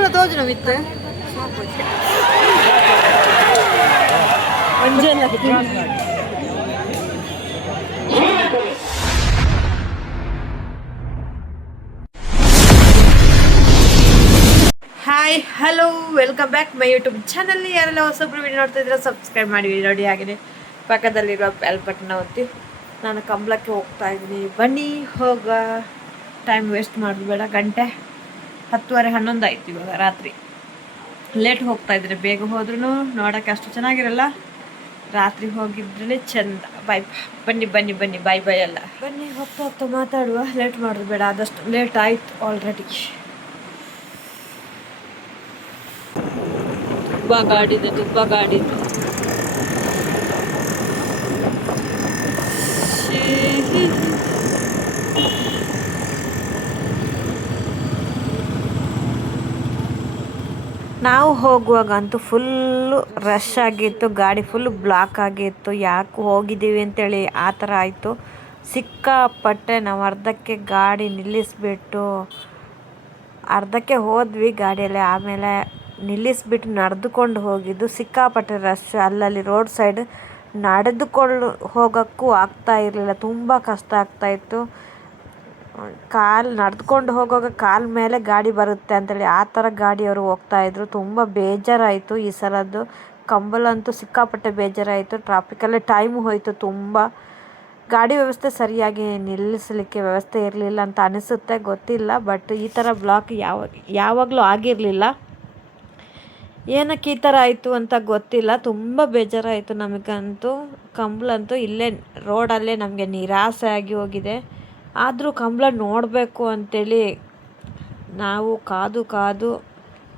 kulula tojna mitte. Anjela. Hi hello welcome back my YouTube channel. ಯಾರೆಲ್ಲ ಹೊಸಬ್ರು video ನೋಡ್ತಾ ಇದ್ರೆ ಸಬ್ಸ್ಕ್ರೈಬ್ ಮಾಡಿ ನೋಡಿ. ಹಾಗೆಯೇ ಪಕ್ಕದಲ್ಲಿರುವ ಬೆಲ್ ಬಟನ್ ಒತ್ತಿ. ನಾನು ಕಂಬಳಕ್ಕೆ ಹೋಗ್ತಾ ಇದ್ದೀನಿ, ಬನ್ನಿ ಹೋಗ. ಟೈಮ್ ವೇಸ್ಟ್ ಮಾಡೋದು ಬೇಡ. ಗಂಟೆ 10:30 11 ಆಯ್ತು ಇವಾಗ ರಾತ್ರಿ. ಲೇಟ್ ಹೋಗ್ತಾ ಇದ್ರೆ ಬೇಗ ಹೋದ್ರೂ ನೋಡೋಕ್ಕೆ ಅಷ್ಟು ಚೆನ್ನಾಗಿರಲ್ಲ. ರಾತ್ರಿ ಹೋಗಿದ್ರೆ ಚೆಂದ. ಬಾಯ್ ಬನ್ನಿ ಬನ್ನಿ ಬನ್ನಿ ಬಾಯ್ ಬಾಯ್ ಎಲ್ಲ ಬನ್ನಿ. ಹೋಗ್ತಾ ಹೋಗ್ತಾ ಮಾತಾಡುವ. ಲೇಟ್ ಮಾಡೋದು ಬೇಡ. ಆದಷ್ಟು ಲೇಟ್ ಆಯ್ತು ಆಲ್ರೆಡಿ. ತುಂಬ ಗಾಡಿದೆ. ನಾವು ಹೋಗುವಾಗಂತೂ ಫುಲ್ಲು ರಶ್ ಆಗಿತ್ತು, ಗಾಡಿ ಫುಲ್ ಬ್ಲಾಕ್ ಆಗಿತ್ತು. ಯಾಕೆ ಹೋಗಿದ್ದೀವಿ ಅಂತೇಳಿ ಆ ಥರ ಆಯಿತು. ಸಿಕ್ಕಾಪಟ್ಟೆ ನಾವು ಅರ್ಧಕ್ಕೆ ಗಾಡಿ ನಿಲ್ಲಿಸ್ಬಿಟ್ಟು ಅರ್ಧಕ್ಕೆ ಹೋದ್ವಿ ಗಾಡಿಯಲ್ಲಿ. ಆಮೇಲೆ ನಿಲ್ಲಿಸ್ಬಿಟ್ಟು ನಡೆದುಕೊಂಡು ಹೋಗಿದ್ದು. ಸಿಕ್ಕಾಪಟ್ಟೆ ರಶ್. ಅಲ್ಲಲ್ಲಿ ರೋಡ್ ಸೈಡ್ ನಡೆದುಕೊಂಡು ಹೋಗೋಕ್ಕೂ ಆಗ್ತಾ ಇರಲಿಲ್ಲ, ತುಂಬ ಕಷ್ಟ ಆಗ್ತಾಯಿತ್ತು. ನಡೆದುಕೊಂಡು ಹೋಗುವಾಗ ಕಾಲ ಮೇಲೆ ಗಾಡಿ ಬರುತ್ತೆ ಅಂತೇಳಿ ಆ ಥರ ಗಾಡಿಯವರು ಹೋಗ್ತಾಯಿದ್ರು. ತುಂಬ ಬೇಜಾರಾಯಿತು ಈ ಸಲದ್ದು. ಕಂಬಲಂತೂ ಸಿಕ್ಕಾಪಟ್ಟೆ ಬೇಜಾರಾಯಿತು. ಟ್ರಾಫಿಕಲ್ಲೇ ಟೈಮ್ ಹೋಯಿತು ತುಂಬ. ಗಾಡಿ ವ್ಯವಸ್ಥೆ ಸರಿಯಾಗಿ ನಿಲ್ಲಿಸಲಿಕ್ಕೆ ವ್ಯವಸ್ಥೆ ಇರಲಿಲ್ಲ ಅಂತ ಅನಿಸುತ್ತೆ, ಗೊತ್ತಿಲ್ಲ. ಬಟ್ ಈ ಥರ ಬ್ಲಾಕ್ ಯಾವಾಗಲೂ ಆಗಿರಲಿಲ್ಲ. ಏನಕ್ಕೆ ಈ ಥರ ಆಯಿತು ಅಂತ ಗೊತ್ತಿಲ್ಲ. ತುಂಬ ಬೇಜಾರಾಯಿತು ನಮಗಂತೂ. ಕಂಬಳಂತೂ ಇಲ್ಲೇ ರೋಡಲ್ಲೇ ನಮಗೆ ನಿರಾಸೆ ಆಗಿ ಹೋಗಿದೆ. ಆದರೂ ಕಂಬಳ ನೋಡಬೇಕು ಅಂಥೇಳಿ ನಾವು ಕಾದು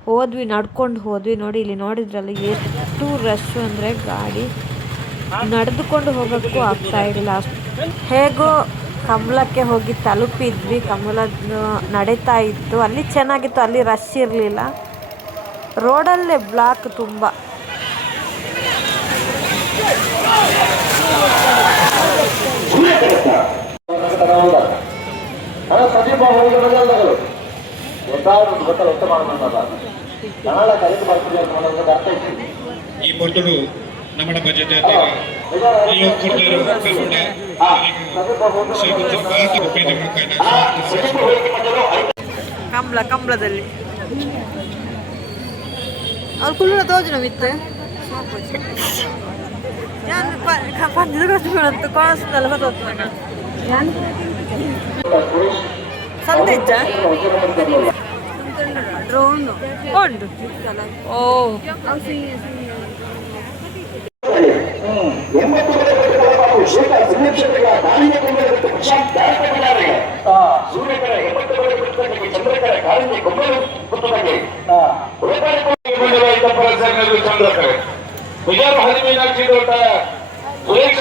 ಹೋದ್ವಿ, ನಡ್ಕೊಂಡು ಹೋದ್ವಿ. ನೋಡಿ ಇಲ್ಲಿ ನೋಡಿದ್ರಲ್ಲ ಎಷ್ಟು ರಶ್ಶು ಅಂದರೆ ಗಾಡಿ ನಡೆದುಕೊಂಡು ಹೋಗೋಕ್ಕೂ ಆಗ್ತಾಯಿರಲಿಲ್ಲ. ಅಷ್ಟು ಹೇಗೋ ಕಂಬಳಕ್ಕೆ ಹೋಗಿ ತಲುಪಿದ್ವಿ. ಕಂಬಳ ನಡೀತಾ ಇತ್ತು, ಅಲ್ಲಿ ಚೆನ್ನಾಗಿತ್ತು, ಅಲ್ಲಿ ರಶ್ ಇರಲಿಲ್ಲ. ರೋಡಲ್ಲೇ ಬ್ಲಾಕ್ ತುಂಬ. ಈ ಪೊಟ್ಟುಡು ನಮ್ಮ ಬಜೆಟ್ ಕಂಬಳದಲ್ಲಿ ಅವ್ರು ಕುಳ್ಳ ತೋಜನ ಮಿತ್ತೆ ಪಂಚ ಕಾಣಿಸ್ತಲ್ಲ ಗೊತ್ತ ಸಂತೆ ಇಜ್ಜ ಡ್ರೋನ್ ಉಂಟು. ಓ ವಿಜಯ ಮೀನಾಕ್ಷಿ ದೊಡ್ಡ ಸುರೇಶ್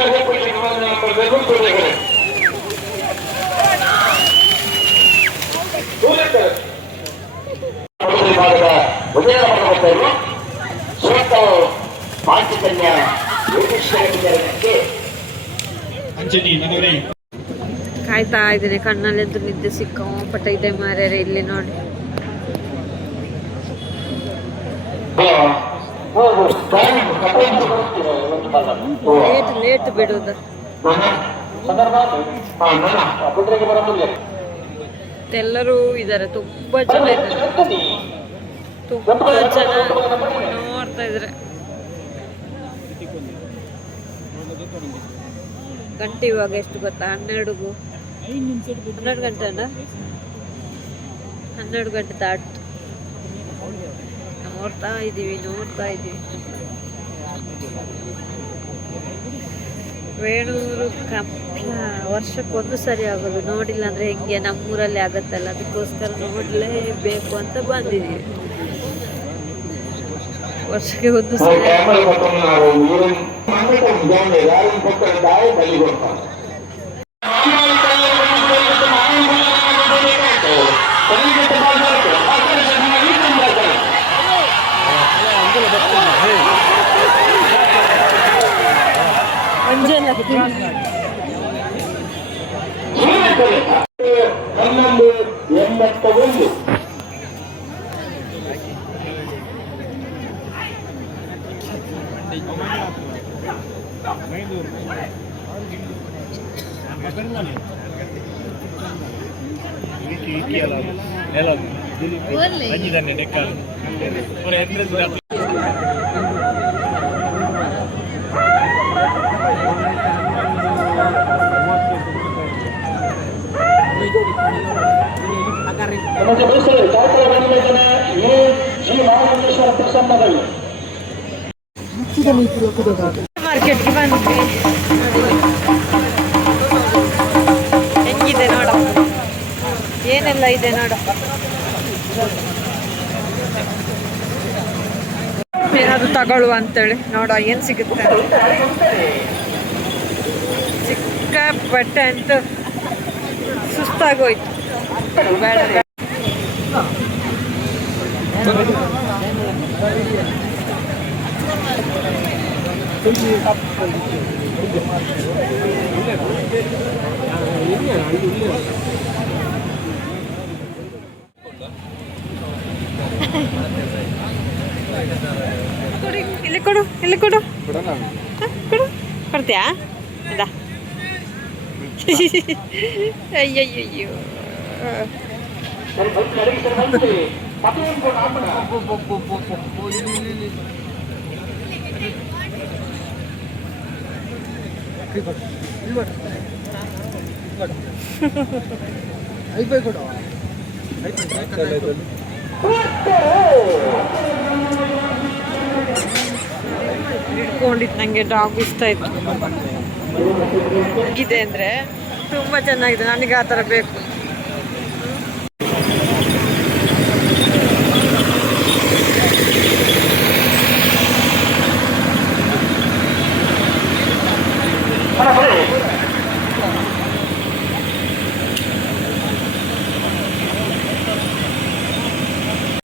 ವಿಭಾಗದ ವಿಜಯ ಭಕ್ತರು ಸೂಕ್ತ ಪಾಂಚಜನ್ಯ ಕಾಯ್ತಾ ಇದ್ದೀನಿ. ಕಣ್ಣಲ್ಲೆದ್ದು ನಿದ್ದೆ ಸಿಕ್ಕಾಪಟ್ಟ ಇದೆ ಮಾರ್ಯಾರೆ. ಇಲ್ಲಿ ನೋಡಿ ಲೇಟ್ ಬಿಡುವುದು. ಎಲ್ಲರೂ ಇದ್ದಾರೆ, ತುಂಬ ಜನ ಇದ್ದಾರೆ, ತುಂಬ ಜನ ನೋಡ್ತಾ ಇದ್ದಾರೆ. ಗಂಟೆ ಇವಾಗ ಎಷ್ಟು ಗೊತ್ತಾ? 12 ಗಂಟೆ ಅಲ್ಲ, 12 ಗಂಟೆ ತಾಟ್. ನೋಡ್ತಾ ಇದ್ದೀವಿ. ವೇಣೂರು ಕಂಬಳ ವರ್ಷಕ್ಕೊಂದು ಸರಿ ಆಗೋದು. ನೋಡಿಲ್ಲ ಅಂದರೆ ಹೆಂಗೆ, ನಮ್ಮೂರಲ್ಲಿ ಆಗುತ್ತಲ್ಲ, ಅದಕ್ಕೋಸ್ಕರ ನೋಡಲೇಬೇಕು ಅಂತ ಬಂದಿದ್ದೀವಿ. ವರ್ಷಕ್ಕೆ ಒಂದು ಸರಿ. ಅಂಜಲ್ಲ 11:81 ನಮಗೆ ಮೈಸೂರು ಕಾರ್ಕಳ ಮಣಿಮೇಜನೆ ಎ ಜಿ ಮಹಾಲಿಂಗೇಶ್ವರ ಪ್ರಸನ್ನಗಳು ಮಾರ್ಕೆಟ್ಗೆ ಬಂದ್ವಿ. ಹೆಂಗಿದೆ ನೋಡ, ಏನೆಲ್ಲ ಇದೆ ನೋಡ. ಏನಾದ್ರು ತಗೊಳ್ಳುವ ಅಂತೇಳಿ ನೋಡ ಏನು ಸಿಗುತ್ತೆ. ಸಿಕ್ಕಾಪಟ್ಟೆ ಅಂತೂ ಸುಸ್ತಾಗೋಯ್ತು. ಬೇಡ ಇಲ್ಲಿ ಕೊಡು, ಇಲ್ಲಿ ಕೊಡು, ಕೊಡು, ಕೊಡ್ತೀಯಾ? ಇದಾ ಅಯ್ಯಯ್ಯೋ, ಇಟ್ಕೊಂಡಿದ್ದು ನನಗೆ ಡಾಗ್ ಇಷ್ಟ ಆಯ್ತು. ಇದೆ ಅಂದರೆ ತುಂಬ ಚೆನ್ನಾಗಿದೆ, ನನಗೆ ಆ ಥರ ಬೇಕು.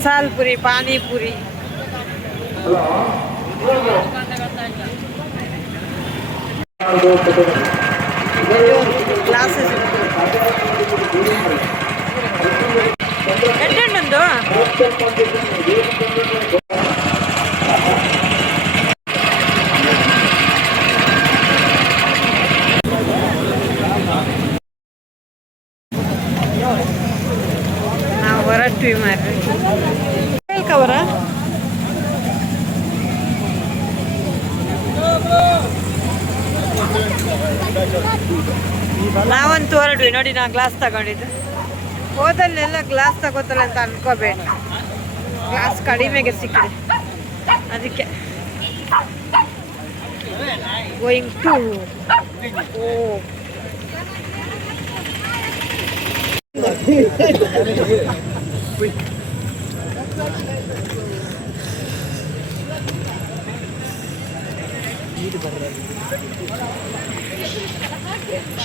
ಮಸಾಲ ಪುರಿ, ಪಾನಿಪುರಿ, ಗ್ಲಾಸಸ್ ಎಷ್ಟೊಂದು ನಾವು ಹೊರಟ್ವಿ ಮಾರ್ರೆ. ಕವರ ನಾವಂತೂ ಹೊರಡ್ವಿ ನೋಡಿ. ನಾ ಗ್ಲಾಸ್ ತಗೊಂಡಿದ್ದು, ಹೋದಲ್ಲೆಲ್ಲ ಗ್ಲಾಸ್ ತಗೋತಲ್ಲ ಅಂತ ಅನ್ಕೋಬೇಡ. ಗ್ಲಾಸ್ ಕಡಿಮೆಗೆ ಸಿಕ್ಕಿದೆ, ಅದಕ್ಕೆ ಗೋಯಿಂಗ್ ಟು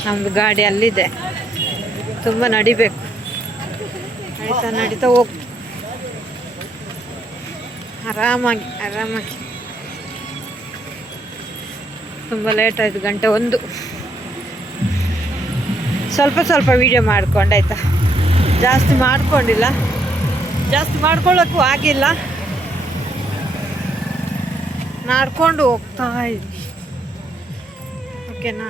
ನಮ್ದು ಗಾಡಿ ಅಲ್ಲಿದೆ, ತುಂಬ ನಡಿಬೇಕು. ನಡೀತಾ ನಡೀತಾ ಹೋಗಿ ಆರಾಮಾಗಿ ಆರಾಮಾಗಿ. ತುಂಬ ಲೇಟ್ ಆಯಿತು, 1:00. ಸ್ವಲ್ಪ ಸ್ವಲ್ಪ ವೀಡಿಯೋ ಮಾಡ್ಕೊಂಡಾಯ್ತಾ, ಜಾಸ್ತಿ ಮಾಡ್ಕೊಂಡಿಲ್ಲ, ಜಾಸ್ತಿ ಮಾಡ್ಕೊಳ್ಳೋಕ್ಕೂ ಆಗಿಲ್ಲ. ನಡ್ಕೊಂಡು ಹೋಗ್ತಾ ಇದ್ವಿ. ಓಕೆನಾ?